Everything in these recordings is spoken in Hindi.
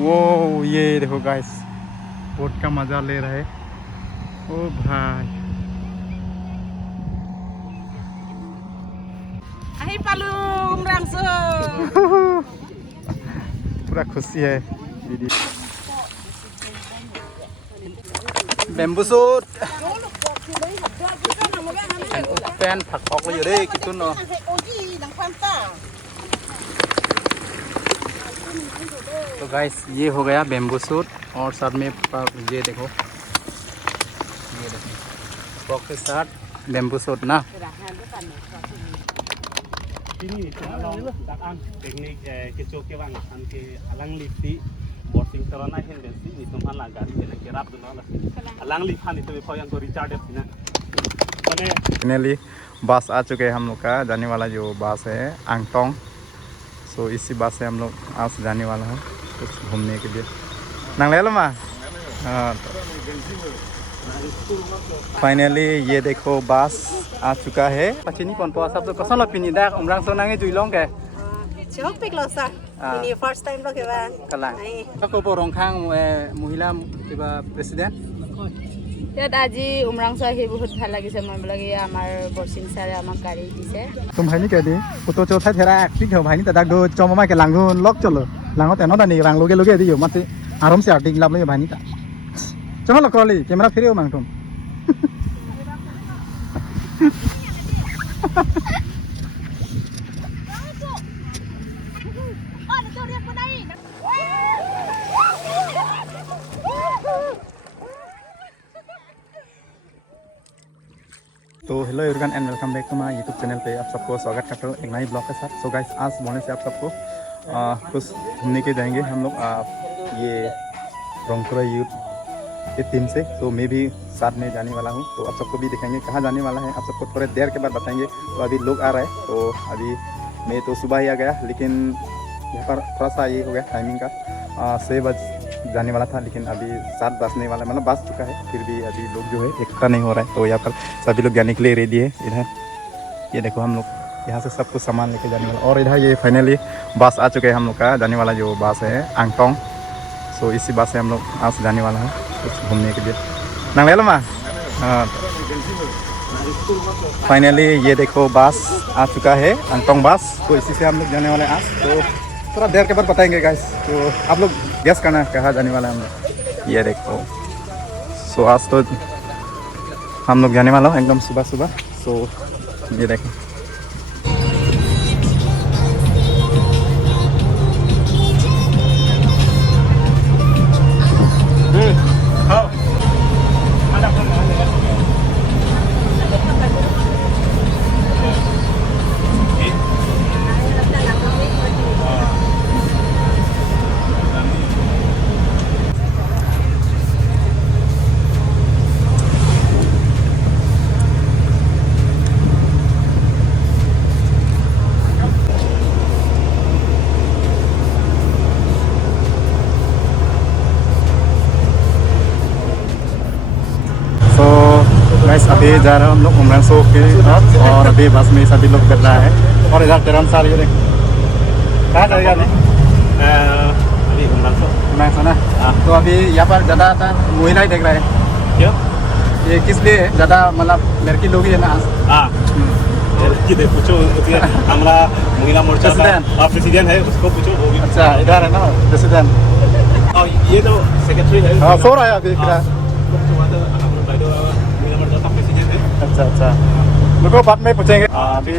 वो ये देखो गाइस, बोट का मजा ले रहा है। ओ भाई पूरा खुशी है दीदी। बेम्बू सूट पैन फक फकอยู่ดิคิดตุนเนาะ। तो गाइस ये हो गया बेम्बू सूट और साथ में ये देखो फ्रॉक के साथ बेम्बू सूट ना। Ini dakan teknik kecok ke bang an ke alang lipti boarding sarana hin besi ni tumhan laga ni ke rap dun la alang lip hani तो फॉयन को रिचार्ज है ना। फाइनली बस आ चुके हैं हम लोग का जाने वाला जो बस है आंगटोंग। सो इसी बस से हम लोग आज जाने वाला है कुछ घूमने के लिए नंगले लो माँ। हाँ फाइनली ये देखो बस आ चुका है। पछिनी कौन पा सब तो कसन लो पिनी दा उमरांग सो नांगे जुई लोंग के Chok pik lo sa. Ini first time lo ke ba. कला को पोरong खांग महिला किबा प्रेसिडेंट ইয়াত আজি উমৰাংচু আহি বহুত ভাল লাগিছে। মই বোলে আমাৰ বৰ্ষিং ছাৰে আমাক গাড়ী দিছে। तुम भाई नहीं कहती फोटो चौथा तेरा एक्टिंग है भाई नहीं तदा दो चौमा के लांगो लॉक चलो लांगो तेनो दा नहीं लांगो लोगे दियो मत आराम से एक्टिंग लाभ ले भाई नहीं ता चलो लो कॉली कैमरा फिरे हो मांग तुम। तो hello everyone and welcome back to my YouTube channel पे आप सबको स्वागत करता हूँ एक नई ब्लॉग के साथ। सो गाइस आज बोलने से आप सबको कुछ घूमने के जाएंगे हम लोग ये रोंगपुरा यूथ के टीम से। तो मैं भी साथ में जाने वाला हूँ तो आप सबको भी दिखाएंगे कहाँ जाने वाला है। आप सबको थोड़े देर के बाद बताएंगे। तो अभी लोग आ रहे हैं तो अभी मैं तो सुबह ही आ गया लेकिन यहाँ पर थोड़ा सा ये हो गया टाइमिंग का 6 बजे जाने वाला था लेकिन अभी 7 बजने वाला मतलब बज चुका है। फिर भी अभी लोग जो है इकट्ठा नहीं हो रहा है तो यहाँ पर सभी लोग जाने के लिए रेडी है। इधर ये देखो हम लोग यहाँ से सब कुछ सामान लेके जाने वाला और इधर ये फाइनली बस आ चुके हैं हम लोग का जाने वाला जो बस है आंगटोंग। सो इसी बस से हम लोग आज जाने वाला है कुछ घूमने के लिए नंगले लो माँ। हाँ फाइनली ये देखो बस आ चुका है आंगटोंग बस। तो इसी से हम लोग जाने वाले हैं आज। तो थोड़ा देर के बाद बताएंगे गाइस। तो आप लोग गैस करना कहाँ जाने वाला है हम लोग। ये देखो सो आज तो हम लोग जाने वाला हूँ एकदम सुबह सुबह। सो ये देखो अभी जा रहे हैं हम लोग उमरांसो के साथ और अभी बस में सभी लोग कर रहा है। और इधर तेरम साल ये देख कहाँ जाएगा नहीं अभी उमरांसो ना। तो अभी यहाँ पर ज़्यादा महिला ही देख रहे हैं क्यों ये किस लिए ज़्यादा मतलब लड़की लोग ही है ना। हाँ लड़की दे पूछो हमारा महिला मोर्चा का प्रेसिडेंट है उसको पूछो वो भी। अच्छा इधर है ना प्रेसिडेंट और ये तो सेक्रेटरी है। हाँ सो रहा है अभी अच्छा अच्छा रुको बाद में पूछेंगे। अभी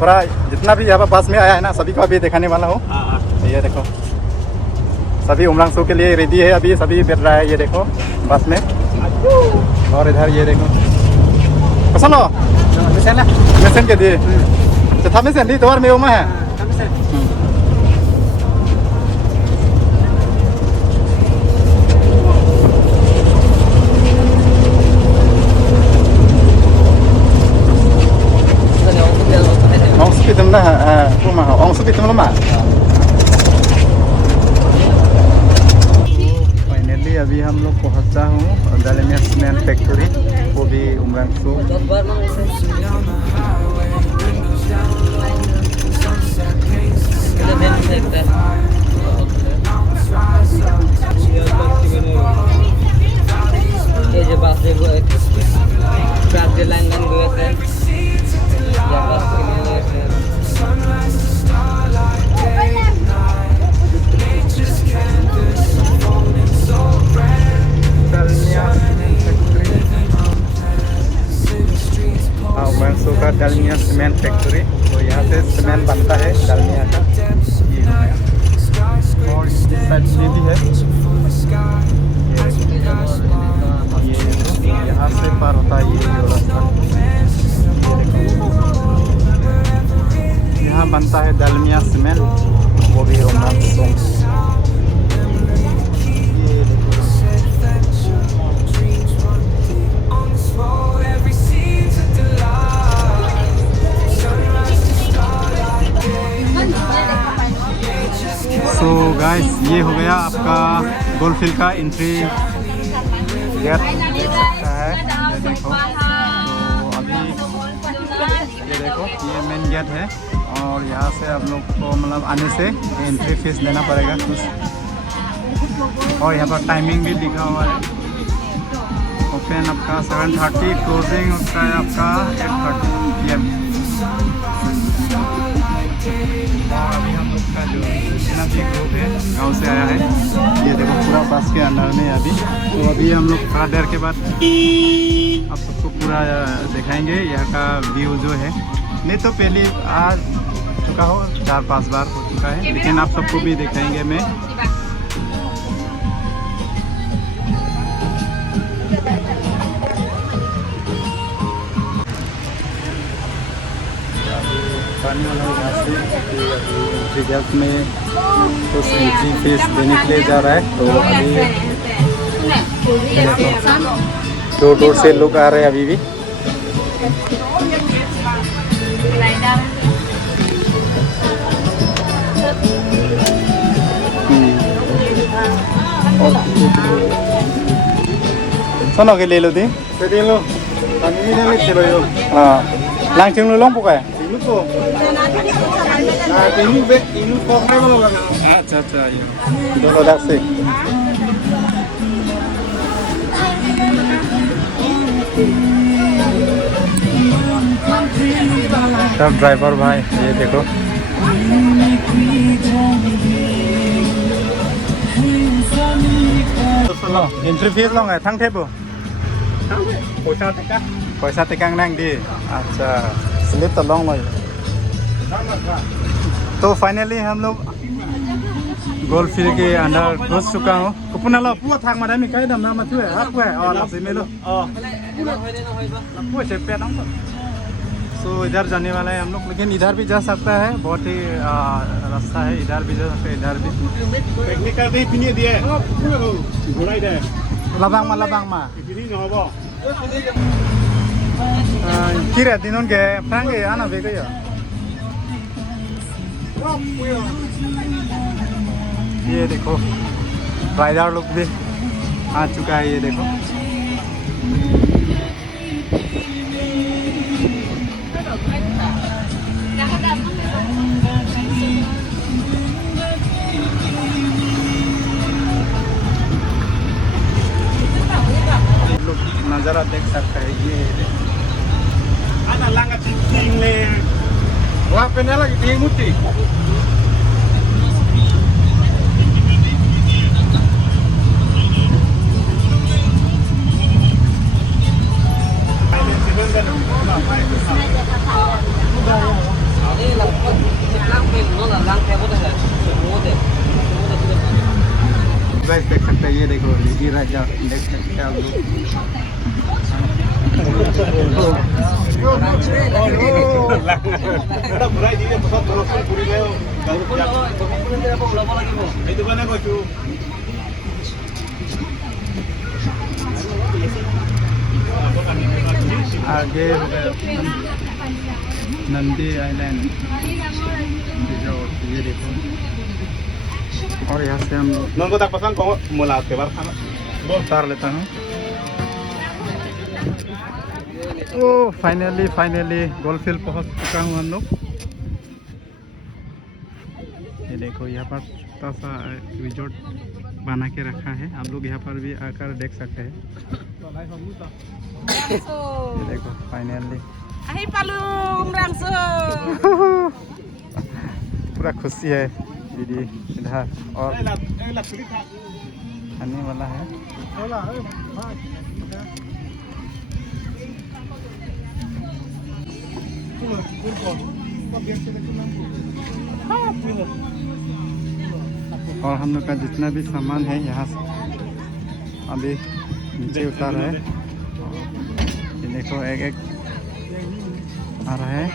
थोड़ा जितना भी यहाँ पर पास में आया है ना सभी को अभी दिखाने वाला हूँ। ये देखो सभी उमरांसो के लिए रेडी है अभी सभी बैठ रहा है। ये देखो बस में और इधर ये देखो पसंद हो मैसेज के दिए था मैसेज दी तुम्हारे में उमा है। फाइनली अभी हम लोग पहुंचा हूँ दालेमिया सीमेंट फैक्ट्री वो भी उमरांसो। ये भी है। ये यहाँ से पार होता है ये रास्ता। यहाँ बनता है दालमिया सीमेंट, वो भी उमरान सॉन्ग। सो गाइस, ये हो गया आपका गोलफील्ड का एंट्री गेट, देख सकता है। ये देखो, तो अभी ये देखो ये मेन गेट है और यहाँ से आप लोग को मतलब आने से एंट्री फीस देना पड़ेगा कुछ। और यहाँ पर टाइमिंग भी लिखा हुआ है। ओपन आपका 7:30, क्लोजिंग होता है आपका 8:30 PM। अभी हम लोग का जो जितना भी ग्रुप है गांव से आया है, ये देखो पूरा बस के अंदर में अभी। तो अभी हम लोग थोड़ा देर के बाद आप सबको पूरा दिखाएंगे यहाँ का व्यू जो है। नहीं तो पहले आ चुका हो, 4-5 बार हो चुका है, लेकिन आप सबको भी दिखाएंगे मैं। पानी वाला यहाँ से एंट्री गेट में कुछ एंट्री फीस देने के लिए जा रहा है। तो अभी दूर दूर से लोग आ रहे हैं अभी भी। Sono ke lelo di? Pwede lo. Kami minalik sila yun. Lang ching lu long po kaya? Inu po. Inu po kayo mo lang. अच्छा अच्छा, ये दोनों रात से सब ड्राइवर भाई, ये देखो एंट्री फीस लॉन्ग है थंग टेबल पैसा टिकांग नंग दी। अच्छा, स्लिप तो लॉन्ग है। तो फाइनली हम लोग गोलफील्ड के अंदर घुस चुका हूँ। कुपना लो पूरा थांग मारे में कहीं दम ना मत हुए आप हुए और लासे में लो पूरा से पे ना। सो इधर जाने वाला है हम लोग, लेकिन इधर भी जा सकता है, बहुत ही रास्ता है, इधर भी जा सकते हैं, इधर भी। Teknikal di pinggir dia. Gulai dia. लबांग मा Ini nggak apa. किरे दिनों के फ्रैंक है आना बेगे या ये देखो राइडर लोग भी आ चुका है। ये देखो लोग नज़ारा देख सकते हैं। ये Ada langkat tinggi. Wah, pennya lagi tinggi muti. Guys देख सकते हैं, ये देखो ये राजा देख सकते हैं आप लोग। Ada berai dia pesawat telepon puri leo. Itu mana kau tu? आगे हो गया नंदी आइलैंड रिजॉर्ट, ये देखो। और यहाँ से हम लोग Nunggu tak pesan kau mulai ke bar sana. उतार लेता हूँ। ओ फाइनली गोलफील्ड पहुँच चुका हूँ हम लोग। ये देखो यहाँ पर छोटा सा रिजॉर्ट बना के रखा है, आप लोग यहाँ पर भी आकर देख सकते हैं। ये देखो फाइनली पूरा खुशी है दीदी इधर और आने वाला है। और हम लोग का जितना भी सामान है यहाँ से अभी नीचे उतार रहा है। ये देखो एक एक आ रहा है।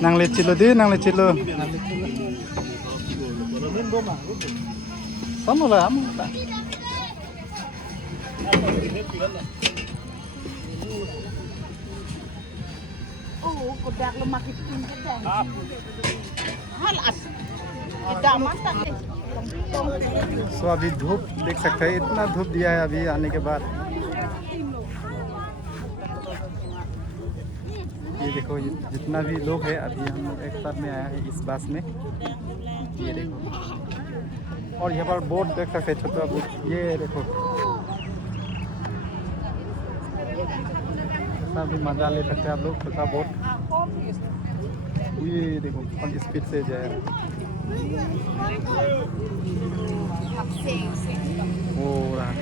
Nang lecit lo di, nang lecit lo. Sama lah, kamu tak. Oh, kodak lemak itu kodak. Halas. Tidak masak. So अभी धूप देख सकते हैं, इतना धूप दिया है अभी आने के बाद। ये देखो ये जितना भी लोग है अभी हम लोग एक साथ में आया है इस बस में। ये देखो और यहाँ पर बोट देख सकते हैं, छोटा बोट। ये देखो ऐसा भी मजा ले सकते हैं आप लोग, छोटा बोट। ये देखो बहुत स्पीड से जा रहा है। ओ रहा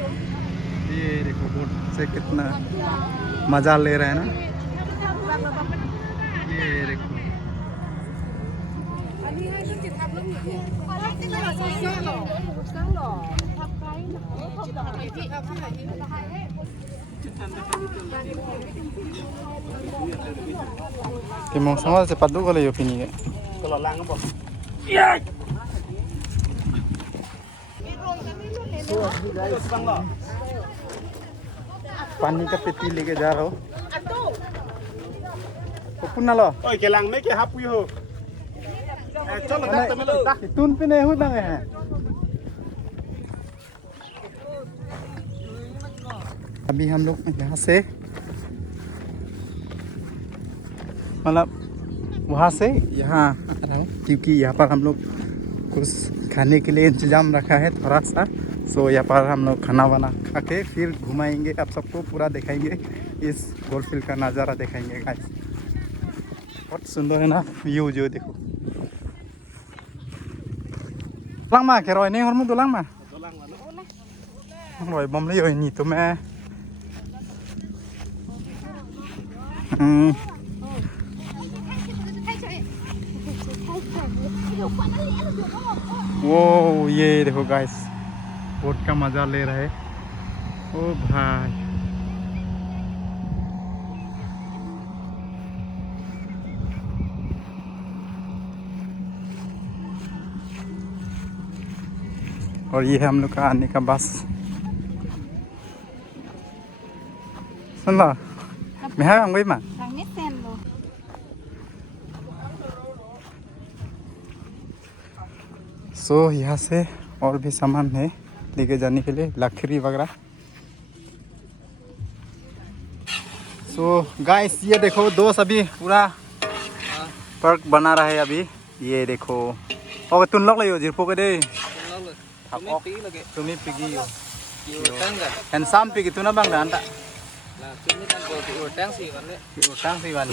ये देखो बोट से कितना मजा ले रहा है ना। ये देखो कि मौसम से पद्दू को ले यो पिनी है। Kalau lang apa? पानी का पेटी लेके जा रहा हूँ। पुन्ना लो। Oh, kelang me ke hapu yo. Chalo tak tamelo. तुन पे नहीं होता है। अभी हम लोग यहाँ से मतलब वहाँ से यहाँ आ रहा हूँ क्योंकि यहाँ पर हम लोग कुछ खाने के लिए इंतज़ाम रखा है थोड़ा सा। सो यहाँ पर हम लोग खाना वाना खा के फिर घुमाएंगे, आप सबको पूरा दिखाएंगे, इस गोलफील्ड का नज़ारा दिखाएंगे गाइस। बहुत सुंदर है ना व्यू जो देखो। लंग मा के रोय नहीं हर मुँह लंग मा रोय बम ले नहीं तो मैं वो ये देखो गाइस बोट का मजा ले रहा है। ओ भाई और ये है हम लोग का आने का बस। सुन लो मैं हाँ गई माँ। सो यहाँ से और भी सामान है लेके जाने के लिए, लकड़ी वगैरह। सो गाइस ये देखो दोस्त अभी पूरा पार्क बना रहा है अभी। ये देखो और तुम लोग ले जिरपो के दे तुम्हें पिगी हो हैंडसम पिगी तू ना बंग डांटा utang sih kan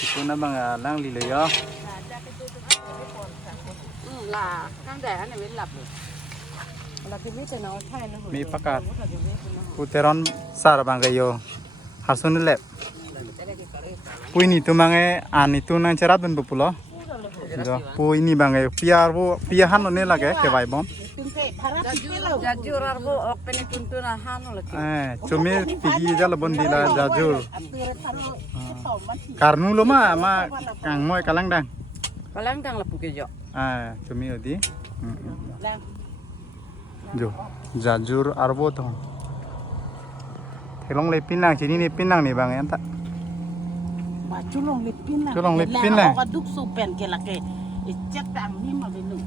itu na bang lang li le yo là căng đẻ này mới lập là cái biết nó thay nó mi pakat puteron sar bang yo hasun le pui ni tu mange an itu nang cerat ben populo jo pui ni bang piar bo piahan ne lage ke bai bom jajur arbo ok peni tuntuna hanu lagi cumi pigi jala bondi la jajur karnu lo ma kang moy kalang dang lah puke jo cumi odi jo jajur arbo to thelong le pinang sini ni pinang ni bang enta Chulong lipin lah ka duk supen ke lake cet tang ni ma benu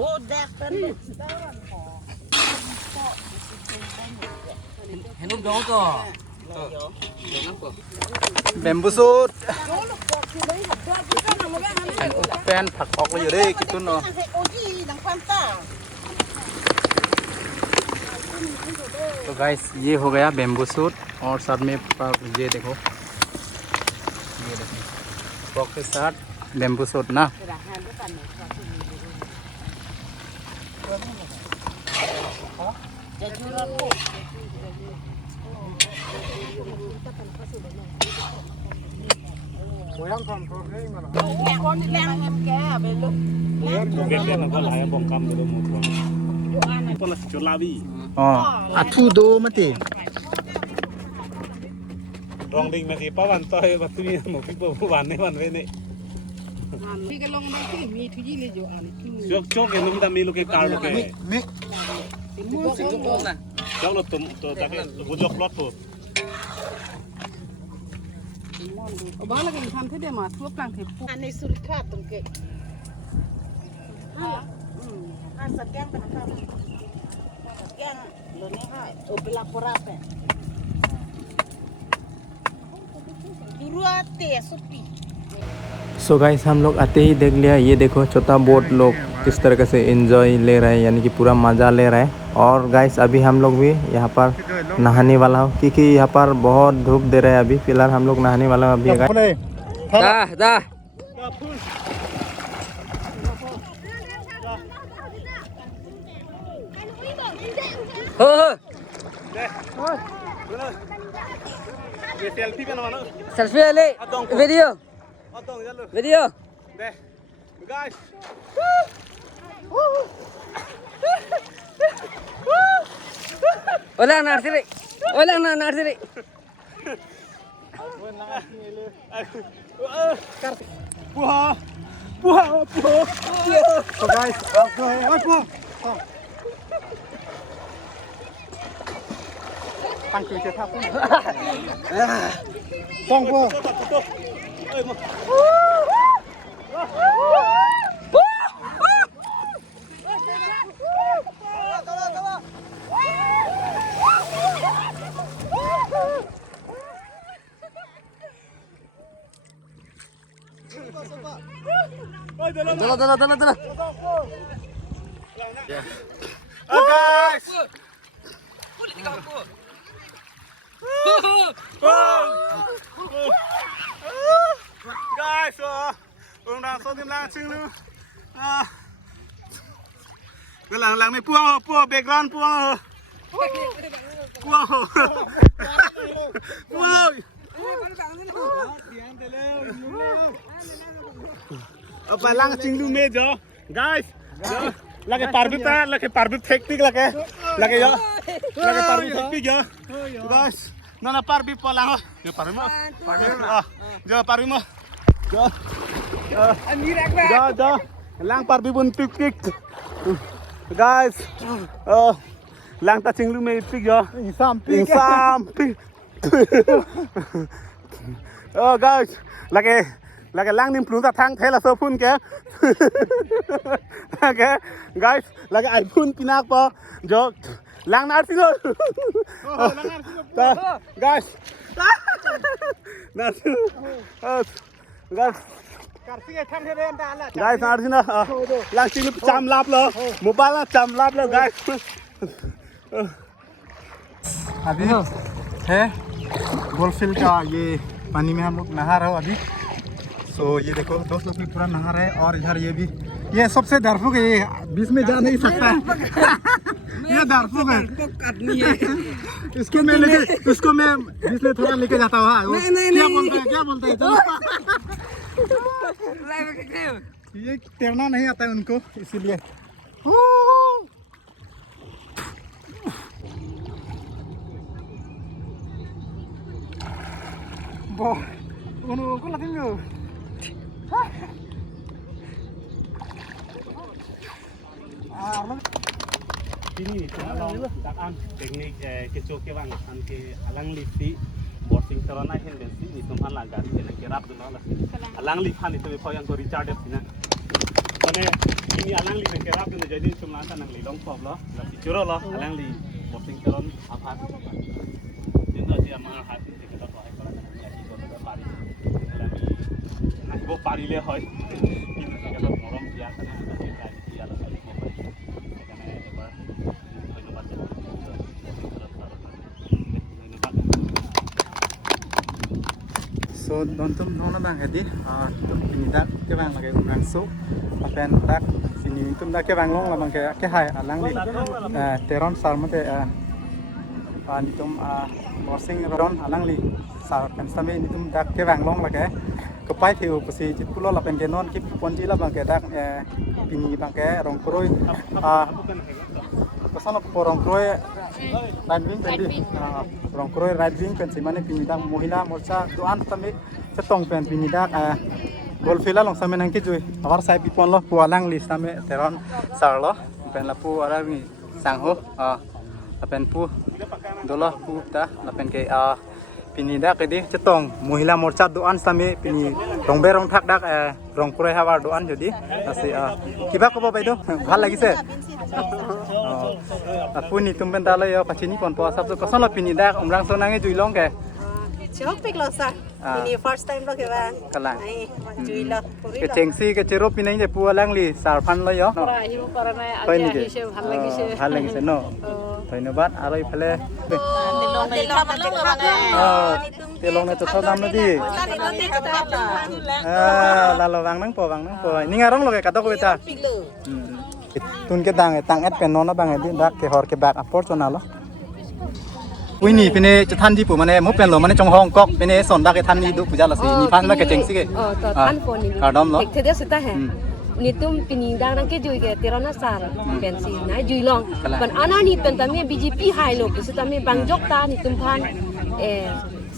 oh dak kan Hello dong to. Bamboo shoot. Pen phật phọc vào đây cái tuần nó. तो गाइस ये हो गया बेम्बू सूट और साथ में ये देखो फ्रॉक के साथ बेम्बू सूट ना Biar nak lah ya bongkam dulu mau. Itu lah culawi. Atu do mati Rong ding masih pawan toh waktu ni mau pipo wan ni wan ni. Cok cok yang minta milu ke kar ke. Jauh lo tu tapi bujok lot tu. Anh này sủi cát tông kệ. Anh sạch keng bên nào? Keng lo ni hai. Obela porape. Dua teh sopi. So guys हम लोग आते ही देख लिया ये देखो छोटा बोट लोग किस तरह से एंजॉय ले रहा है यानी कि पूरा मज़ा ले रहा है और गाइस अभी हम लोग भी यहाँ पर नहाने वाला हो क्योंकि यहाँ पर बहुत धूप दे रहा है अभी फिलहाल हम लोग नहाने वाला हो अभी Selfie kan mana? Selfie le video Atong jalu. video Deh. Guys. Olang narsiri Puha. So guys आपको है आपको Tangkil cetak pun. Tong po. Dala. Guys. Guys, ông đang số tim lang chừng luôn. Cái làng này pua background pua. Apa lang chừng luôn mê giờ. Guys, lagi parbit teknik lagi yo. Lagi parbit teknik yo. Guys, nana parbit polang. Yo parbit mo. Jo parbit mo. Jo. Jo. Lang parbit bun teknik. Guys, lang ta ching lu me teknik yo. Insam. Guys, lagi lang nim plung ta thang thế là sơ phun kìa. Okay, guys, lagi iPhone pinak po. Jo, lang na silo. Guys. Guys. Guys, na silo. Lang silo cham lap lo. Mobile na cham lap lo, guys. अभी है गोलफिल का ये पानी में हम लोग नहा रहे हो अभी सो ये देखो दोस्त लोग भी पूरा नहा रहे हैं और इधर ये भी ये सबसे डरपोक है ये बीच में जा नहीं सकता है ये डरपोक है उसको मैं बीच में थोड़ा लेके जाता हूँ क्या बोलते हैं चलो ये तैरना नहीं आता है उनको इसीलिए Ko latin nyo. Ini dakan teknik kecoh ke bang an ke alang lipti boarding terona hen besi ni tumhan laga ke rap dulu lah alang liphan itu kau yang ko recharge sina mane ini alang lip ke rap dulu jadi cuma kan ang lidong pop lo la curo lo alang lip boarding teron apa itu আমাৰ হাতী তেখেতক সহায় কৰা কাৰণে ৰাখি গ'লে পাৰি আহিব পাৰিলে হয় কিন্তু তেখেতক মৰম দিয়াৰ কাৰণে ৰাখি আলোচনা কৰিব পাৰি সেইকাৰণে এবাৰ ধন্যবাদ ধন্যবাদ So dontum nona bang hedi tum pinidak ke bang lagi umrang so apen dak sini tum dak ke bang long la bang ke hai alang li teron sar mate pan tum borsing ron alang li sar pen same ni tum dak ke bang long la ke ko pai thiu pasi chit pulo la pen ke non ki ponji la bang ke dak pini bang ke rong kroi pasal porong kroi right wing pen di rong kroi right wing pen simane pini dak mohila morcha doan same chetong pen pini dak gol fila long same nang ki jui awar sai pipon lo pualang li same teron sar lo pen la pu ara ni sang ho la pen pu dolo pu ta la pen ke pini dak ke di chetong mohila morcha doan same pini rong be rong thak dak rong kroi habar doan jodi asi kiba ko bai do bhal lagise Apuni tumben dalo yo kachini pon po sabso kasala pini dak umrang so nange jui long ke Chok pik lo sa. Ini first time lo ke ba. kalang Ai chui lo puri ke lo. chengsi ke chero pinai je pualang li sar phan lo yo পৰা আহিব পৰা নাই হয় আজি নেকি আহিছে ভাল লাগিছে ভাল লাগিছে ন ধন্যবাদ আৰু ইফালে Telong telong telong telong ne to thadam na di lalo wang nang po ni ngarong lo ke katok ko ta pik lo. tun ke dang tang et pen non na bang di dak ke hor ke bak apor chona lo Wini pine chathan di pu mane mo pen lo mane chong hong kok pine son dak ke than ni du puja la si ni phan na ke chengsi ke to than phone ni ka dom lo ek thede sita hai ni tum pinindang nang ke jui ke terona sar pensi na jui long ban ana ni pen ta me BJP hai lo sita me bangjok ta ni tum phan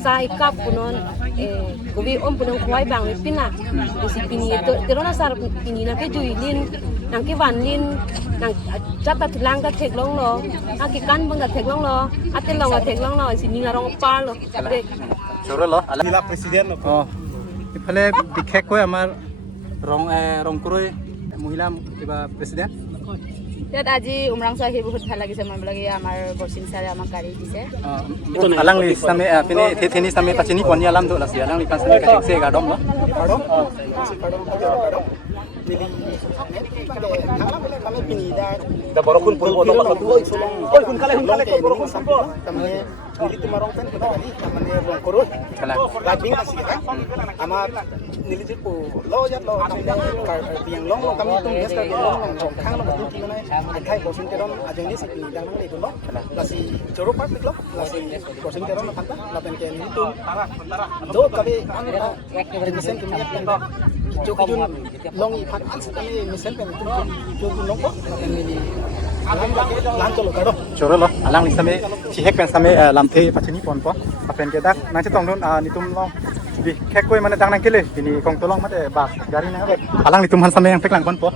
sai kap punon gobi om punon khwai bang le pina si pini terona sar pini na ke jui lin nang ke wan lin nang jata thulang ta thek long lo a ki kan bang ta thek long lo a te long ta thek long lo si ni ngarong par lo choro lo ala Nila presiden lo. ইফালে বিশেষকৈ আমাৰ ৰং কৰৈ মহিলা কিবা প্ৰেচিডেণ্ট ইয়াত আজি উমৰাংচু আহি বহুত ভাল লাগিছে মই বোলে আমাৰ বৰচিং ছাৰে আমাক গাড়ী দিছে alang li same pini theni same pachini poni alam do lasi alang li pan same kating se gadom lo Kami pinida. Da borokun pun bodo ka tu oi kun kale ko borokun sampo Kami nili tumarong pen kita kali kami rong koroi. kala Rabing kasi kan. Ama nili jipo lo ya lo kami biang long kami tung gas ka long long khang lo betul kini na kai bosin keron ajeng ni sini dang nang itu lo. Lasi joro part lo lasi bosin keron panta lapen ke ni tung do kami anta misen kami pen jokijun long i phat kami misen pen tung jokijun long ko lapen ni lang cholo karo. choro lo alang li same chihek pen same lamthe pachini pon po apen ke dak na chetong don nitum lo bi khekoi mane dang nang kele ini kong tolong mate bak gari na be alang li tum han same yang peklang pon po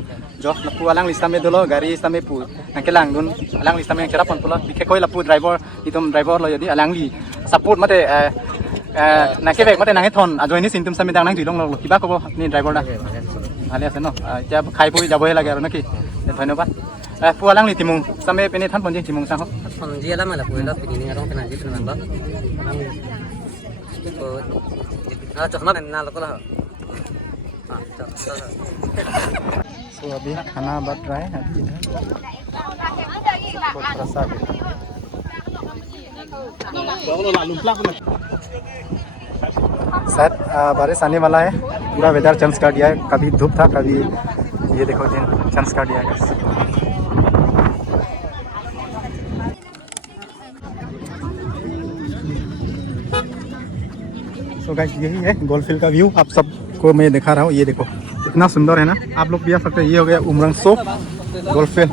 jo lapu alang li same dolo gari same pu nang kelang dun alang li same yang cerap pon po lo bi khekoi lapu driver itum driver lo jadi alang li support mate na ke bek mate nang thon ajoi ni sintum same dang nang jilong lo kiba ko ni driver na ভালে আছে ন এতিয়া খাই পৰি যাবহে লাগে আৰু নেকি ধন্যবাদ পুৱালাং নি তিমুং সামে পেনে থান পঞ্জি তিমুং সাহ phamji ala mala puila pinini ngarong penaji tunan ba ko chokna ben na lokala सो अभी खाना बन रहा है अभी बहुत प्रसाद शायद बारिश आने वाला है पूरा वेदर चेंज कर दिया है कभी धूप था कभी ये देखो दिन चेंज कर दिया है तो गाइस यही है गोलफील्ड का व्यू आप सबको मैं दिखा रहा हूँ ये देखो कितना सुंदर है ना आप लोग भी आ सकते हैं ये हो गया उमरंग सो गोलफील्ड